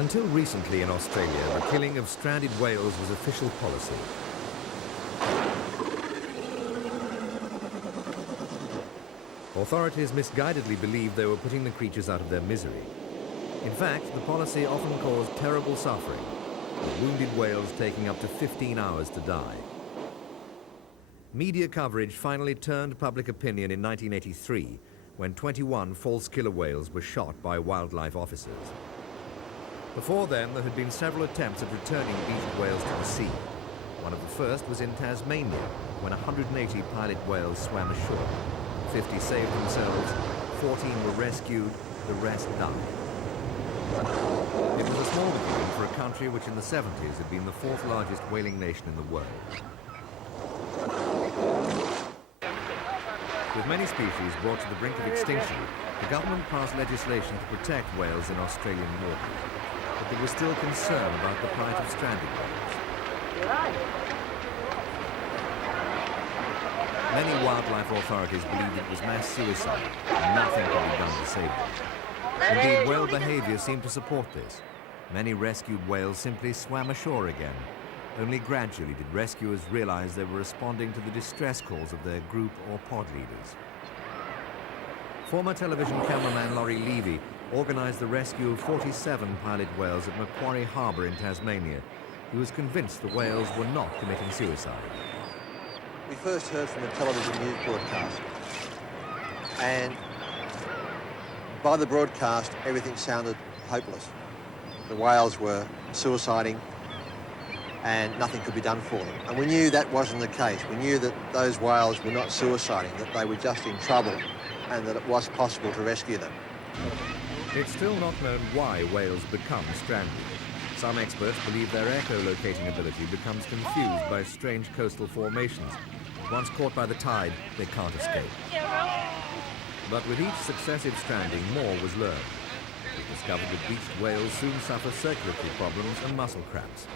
Until recently in Australia, the killing of stranded whales was official policy. Authorities misguidedly believed they were putting the creatures out of their misery. In fact, the policy often caused terrible suffering, with wounded whales taking up to 15 hours to die. Media coverage finally turned public opinion in 1983, when 21 false killer whales were shot by wildlife officers. Before then, there had been several attempts at returning beached whales to the sea. One of the first was in Tasmania, when 180 pilot whales swam ashore. 50 saved themselves, 14 were rescued, the rest died. It was a small beginning for a country which in the 70s had been the fourth largest whaling nation in the world. With many species brought to the brink of extinction, the government passed legislation to protect whales in Australian waters. But there was still concern about the plight of stranded whales. Many wildlife authorities believed it was mass suicide and nothing could be done to save them. Indeed, whale behavior seemed to support this. Many rescued whales simply swam ashore again. Only gradually did rescuers realize they were responding to the distress calls of their group or pod leaders. Former television cameraman Laurie Levy organized the rescue of 47 pilot whales at McQuarie Harbour in Tasmania. He was convinced the whales were not committing suicide. We first heard from a television news broadcast, and by the broadcast, everything sounded hopeless. The whales were suiciding, and nothing could be done for them. And we knew that wasn't the case. We knew that those whales were not suiciding, that they were just in trouble, and that it was possible to rescue them. It's still not known why whales become stranded. Some experts believe their echolocating ability becomes confused by strange coastal formations. Once caught by the tide, they can't escape. But with each successive stranding, more was learned. It was discovered that beached whales soon suffer circulatory problems and muscle cramps.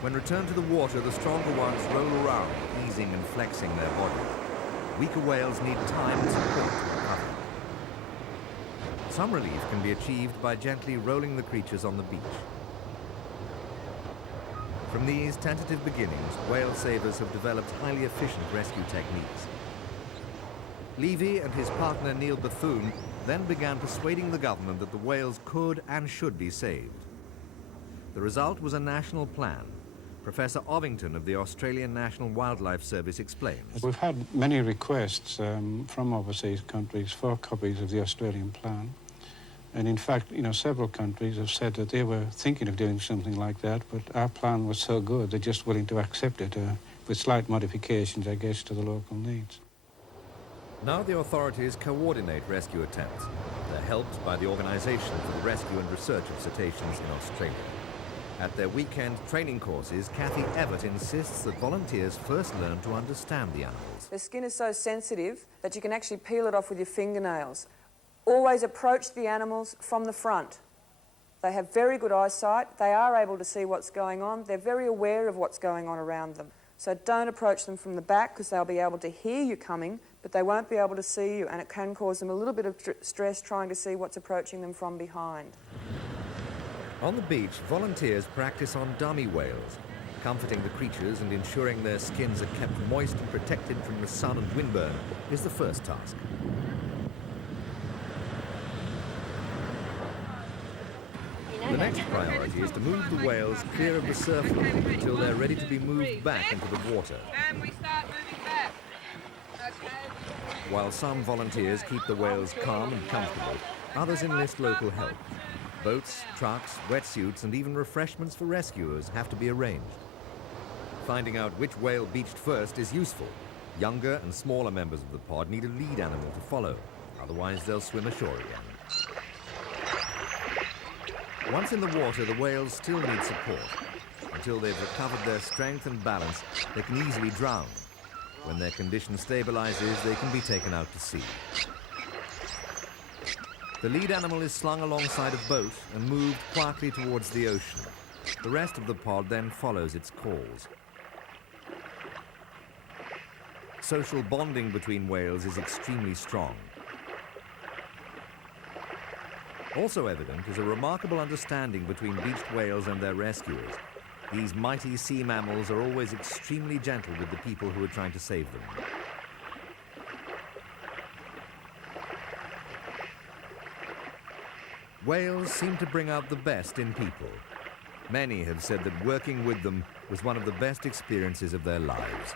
When returned to the water, the stronger ones roll around, easing and flexing their bodies. Weaker whales need time and support to recover. Some relief can be achieved by gently rolling the creatures on the beach. From these tentative beginnings, whale savers have developed highly efficient rescue techniques. Levy and his partner Neil Bethune then began persuading the government that the whales could and should be saved. The result was a national plan. Professor Ovington of the Australian National Wildlife Service explains. We've had many requests from overseas countries for copies of the Australian plan. And in fact, several countries have said that they were thinking of doing something like that, but our plan was so good, they're just willing to accept it with slight modifications, I guess, to the local needs. Now the authorities coordinate rescue attempts. They're helped by the Organisation for the Rescue and Research of Cetaceans in Australia. At their weekend training courses, Kathy Evatt insists that volunteers first learn to understand the animals. Their skin is so sensitive that you can actually peel it off with your fingernails. Always approach the animals from the front. They have very good eyesight. They are able to see what's going on. They're very aware of what's going on around them. So don't approach them from the back because they'll be able to hear you coming, but they won't be able to see you, and it can cause them a little bit of stress trying to see what's approaching them from behind. On the beach, volunteers practice on dummy whales. Comforting the creatures and ensuring their skins are kept moist and protected from the sun and windburn is the first task. The next priority is to move the whales clear of the surf line until they're ready to be moved back into the water. And we start moving back. Okay. While some volunteers keep the whales calm and comfortable, others enlist local help. Boats, trucks, wetsuits, and even refreshments for rescuers have to be arranged. Finding out which whale beached first is useful. Younger and smaller members of the pod need a lead animal to follow, otherwise they'll swim ashore again. Once in the water, the whales still need support. Until they've recovered their strength and balance, they can easily drown. When their condition stabilizes, they can be taken out to sea. The lead animal is slung alongside a boat and moved quietly towards the ocean. The rest of the pod then follows its calls. Social bonding between whales is extremely strong. Also evident is a remarkable understanding between beached whales and their rescuers. These mighty sea mammals are always extremely gentle with the people who are trying to save them. Whales seem to bring out the best in people. Many have said that working with them was one of the best experiences of their lives.